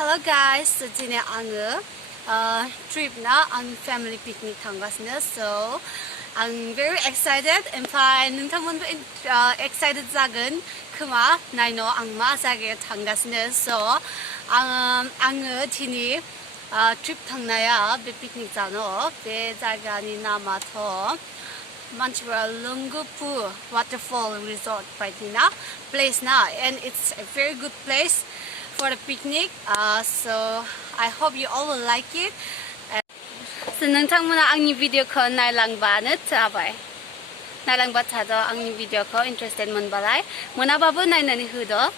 Hello guys. So today trip na ang family picnic tanggasna. So I'm very excited and fine. Nungtamon excited zagan kuma naino ang masage tanggasna. So ang tini trip tangnaya be picnic jano be jagani nama to Manchura Lungupu Waterfall Resort right now place na, and it's a very good place for the picnic. So I hope you all will like it. So nungtangmuna ang video ko nailang banat sabay. Nailang ba tado ang video ko interested mon balay. Muna babu nai nani hudo.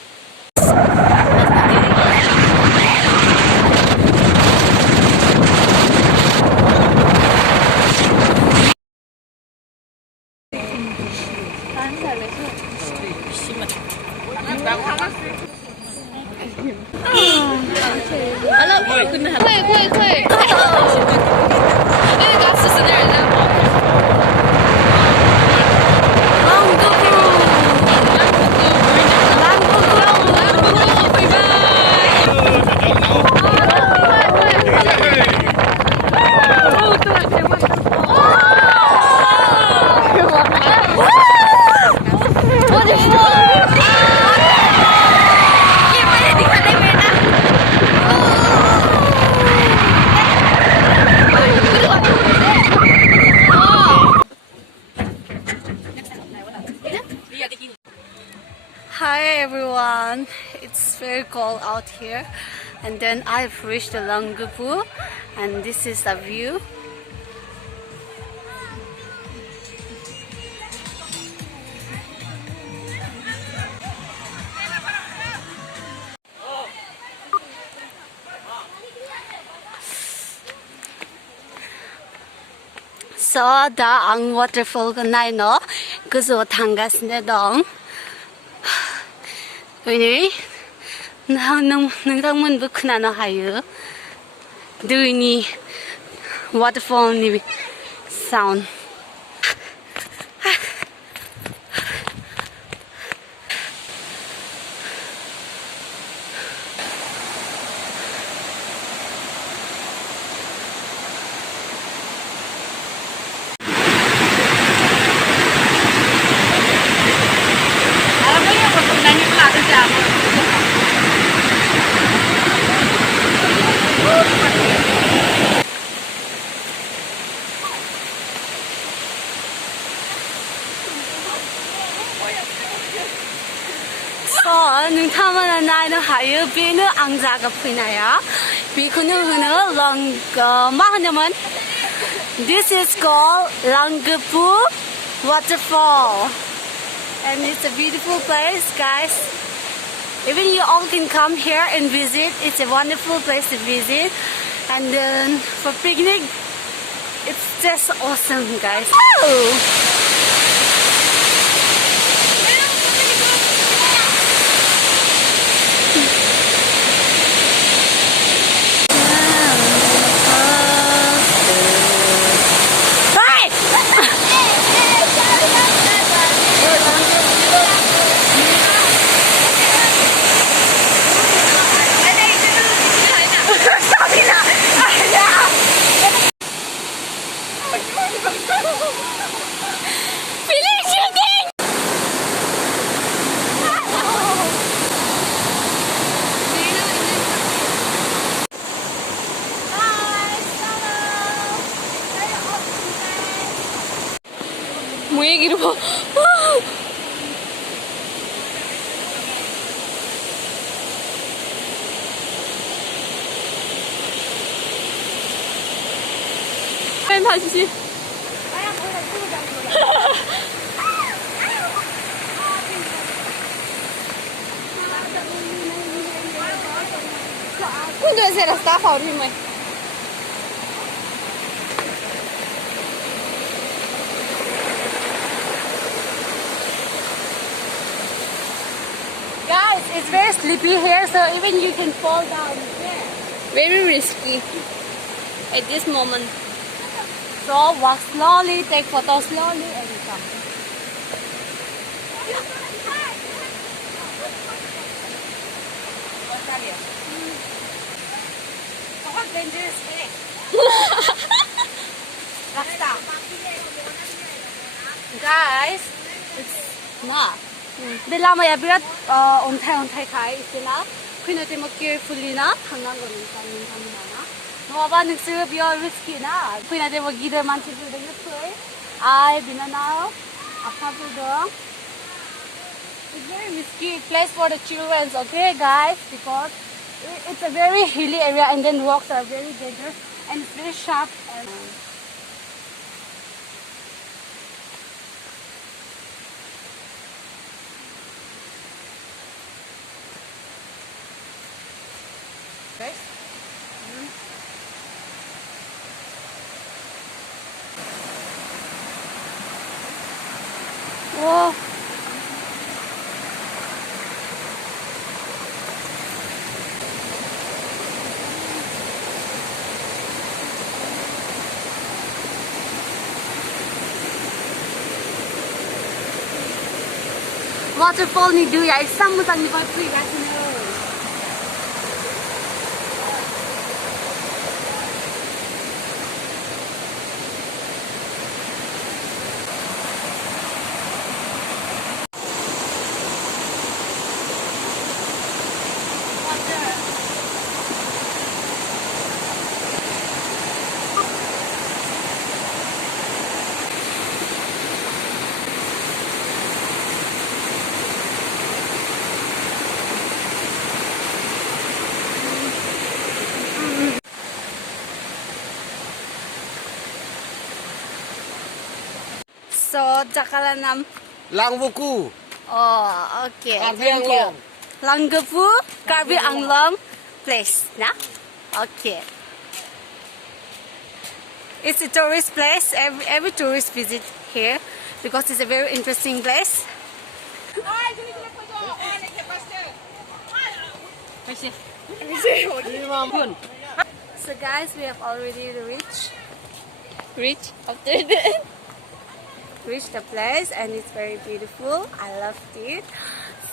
Hi everyone, it's very cold out here, and then I've reached the Langupu, and this is the view. So da ang waterfall kanay no, kuso tanggas na dong. Ini, nang mun bukna na hayo. Do ini waterfall ni sound. So, nungtamana naino hayo binu ang zaga pinaya. Bikuno huno long mahanaman. This is called Langupu Waterfall, and it's a beautiful place, guys. Even you all can come here and visit. It's a wonderful place to visit, and then for picnic, it's just awesome, guys. Woo! 뭐 얘기를 봐. 다시. Quando será está fora, Guys, it's very sleepy here, so even you can fall down here. Very risky at this moment. So walk slowly, take photos slowly, and come. dangerous place. Laksa. Guys, it's not. 빌라마야 비랏 온타이 가이 있으나 그녀 때문에 carefully나 당난 거니까 민감이나 너가 능스 비어 리스키나 그녀 때문에 기대 많지 불den 그래 I binana apa 불den it's very risky place for the children, okay guys, because it's a very hilly area and then rocks are very dangerous and it's very sharp and okay. Whoa. Waterfall ni dia isang mo sang ni ba free guys no. So, Jakarta nam. Langbuku. Oh, okay. Karbi Thank you. Anglong. Langgepu, Karbi Anglong place, nah? Okay. It's a tourist place. Every tourist visit here because it's a very interesting place. So guys, we have already reached the place and it's very beautiful. I loved it.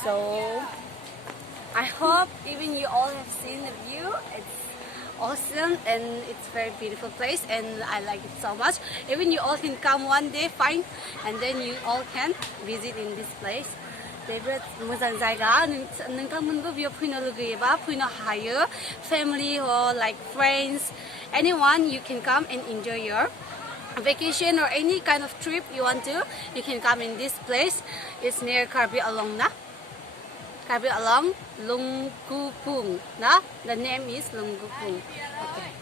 So I hope even you all have seen the view. It's awesome and it's very beautiful place and I like it so much. Even you all can come one day, fine, and then you all can visit in this place. Favorite 모장 자가 능가문도 비어 푸이너 루그에바 푸이너 하여 family or like friends, anyone you can come and enjoy your vacation or any kind of trip you want to. You can come in this place. It's near Karbi Anglong na. Karbi Anglong, Lunggupung na. The name is Lunggupung. Okay.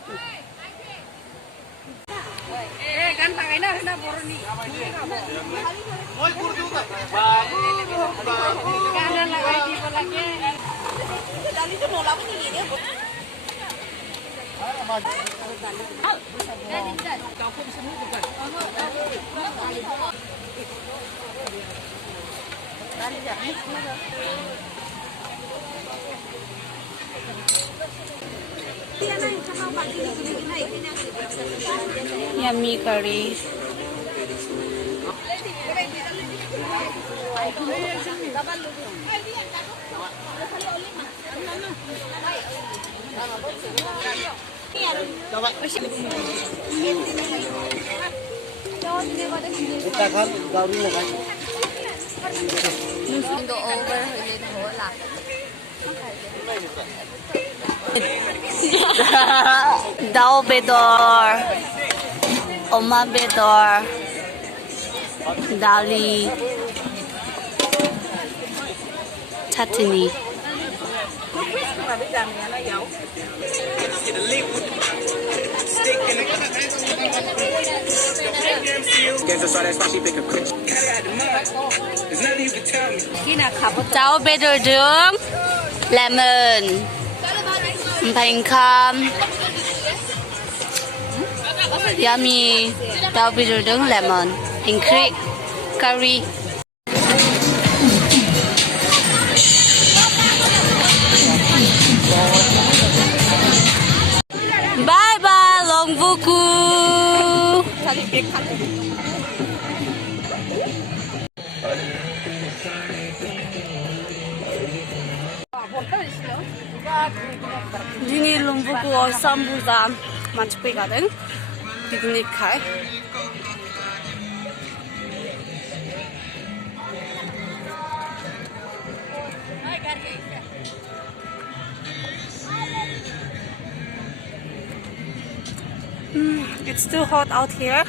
Yummy curry. Dao bedor, oma bedor, dali, chutney. Dao bedor dung, lemon, bánh cam. Yummy dao bedor dung lemon and curry. Bye bye Longbuku. Ini Longbuku 그리고 쌈부가 맛집이거든. 피크닉할. It's too hot out here.